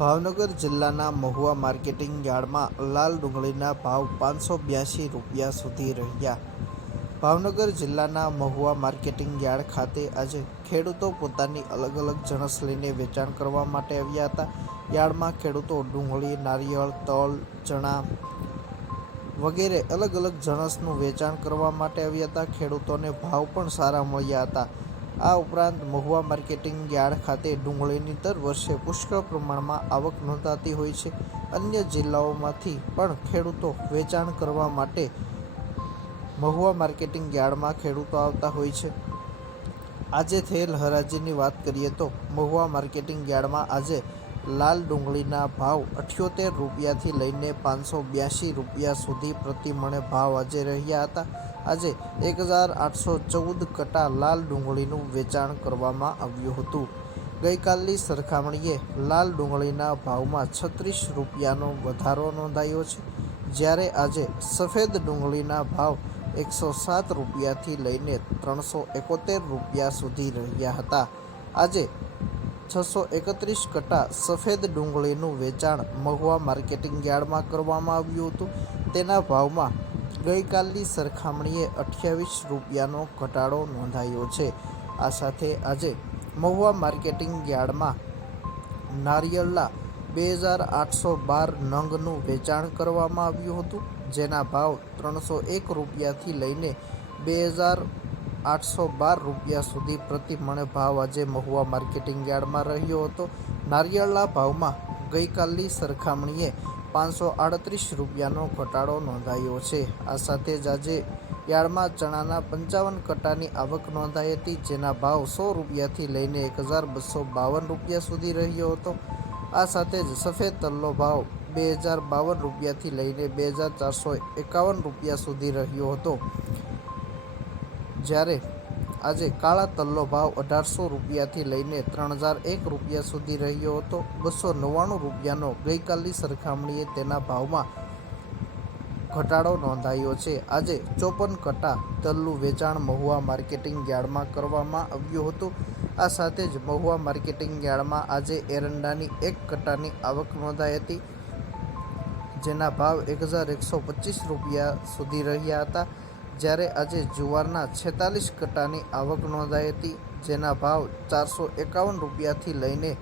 ભાવનગર જિલ્લાના મહુવા માર્કેટિંગ યાર્ડમાં લાલ ડુંગળીના ભાવ 582 રૂપિયા સુધી રહ્યા। ભાવનગર જિલ્લાના મહુવા માર્કેટિંગ યાર્ડ ખાતે આજે ખેડૂતો પોતાની અલગ અલગ જણસ લઈને વેચાણ કરવા માટે આવ્યા હતા। યાર્ડમાં ખેડૂતો ડુંગળી, નારિયેળ, તલ, ચણા વગેરે અલગ અલગ જણસનું વેચાણ કરવા માટે આવ્યા હતા। ખેડૂતોને ભાવ પણ સારા મળ્યા હતા। આ ઉપરાંત મહુવા માર્કેટિંગ યાર્ડ ખાતે ડુંગળીની દર વર્ષે પુષ્કળ પ્રમાણમાં આવક નોંધાતી હોય છે। અન્ય જિલ્લાઓમાંથી પણ ખેડૂતો વેચાણ કરવા માટે મહુવા માર્કેટિંગ યાર્ડમાં ખેડૂતો આવતા હોય છે। આજે થયેલ હરાજીની વાત કરીએ તો મહુવા માર્કેટિંગ યાર્ડમાં આજે લાલ ડુંગળીના ભાવ 78 રૂપિયાથી લઈને 582 રૂપિયા સુધી પ્રતિ મણે ભાવ આજે રહ્યા હતા। આજે 1814 કટા લાલ ડુંગળીનું વેચાણ કરવામાં આવ્યું હતું। ગઈકાલની સરખામણીએ લાલ ડુંગળીના ભાવમાં 36 રૂપિયાનો વધારો નોંધાયો છે, જ્યારે આજે સફેદ ડુંગળીના ભાવ 107 રૂપિયાથી લઈને 371 રૂપિયા સુધી રહ્યા હતા। આજે 631 કટા સફેદ ડુંગળીનું વેચાણ મહુવા માર્કેટિંગ યાર્ડમાં કરવામાં આવ્યું હતું। તેના ભાવમાં ગઈકાલની સરખામણીએ 28 રૂપિયાનો ઘટાડો નોંધાયો છે। આ સાથે આજે મહુવા માર્કેટિંગ યાર્ડમાં નારિયેળના 2812 નંગનું વેચાણ કરવામાં આવ્યું હતું, જેના ભાવ 301 રૂપિયાથી લઈને 2812 રૂપિયા સુધી પ્રતિ મણે ભાવ આજે મહુવા માર્કેટિંગ યાર્ડમાં રહ્યો હતો। નારિયેળના ભાવમાં ગઈકાલની સરખામણીએ 538 રૂપિયાનો ઘટાડો નોંધાયો છે। આ સાથે જ આજે યાર્ડમાં ચણાના 55 કટાની આવક નોંધાઈ હતી, જેના ભાવ 100 રૂપિયાથી લઈને 1252 રૂપિયા સુધી રહ્યો હતો। આ સાથે જ સફેદ તલનો ભાવ 2052 રૂપિયાથી લઈને 2451 રૂપિયા સુધી રહ્યો હતો, જ્યારે આજે કાળા તલનો ભાવ 1800 રૂપિયાથી લઈને 3001 રૂપિયા સુધી રહ્યો હતો। 299 રૂપિયાનો ગઈકાલની સરખામણીએ તેના ભાવમાં ઘટાડો નોંધાયો છે। આજે 54 કટા તલનું વેચાણ મહુવા માર્કેટિંગ યાર્ડમાં કરવામાં આવ્યું હતું। આ સાથે જ મહુવા માર્કેટિંગ યાર્ડમાં આજે એરંડાની 1 કટાની આવક નોંધાઈ હતી, જેના ભાવ 1125 રૂપિયા સુધી રહ્યા હતા, જ્યારે આજે જુવારના 46 કટાની આવક નોંધાઈ હતી, જેના ભાવ 451 રૂપિયાથી લઈને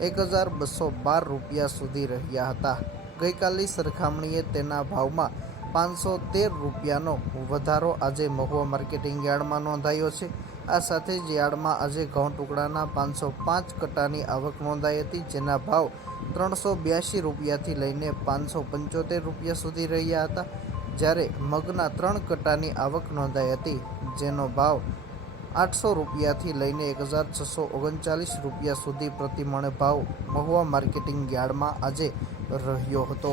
1212 રૂપિયા સુધી રહ્યા હતા। ગઈકાલની સરખામણીએ તેના ભાવમાં 513 રૂપિયાનો વધારો આજે મહુવા માર્કેટિંગ યાર્ડમાં નોંધાયો છે। આ સાથે જ યાર્ડમાં આજે ઘઉં ટુકડાના 505 કટાની આવક નોંધાઈ હતી, જેના ભાવ 382 રૂપિયાથી લઈને 575 રૂપિયા સુધી રહ્યા હતા, જ્યારે મગના 3 કટાની આવક નોંધાઈ હતી, જેનો ભાવ 800 રૂપિયાથી લઈને 1639 રૂપિયા સુધી પ્રતિ મણે ભાવ મહુવા માર્કેટિંગ યાર્ડમાં આજે રહ્યો હતો।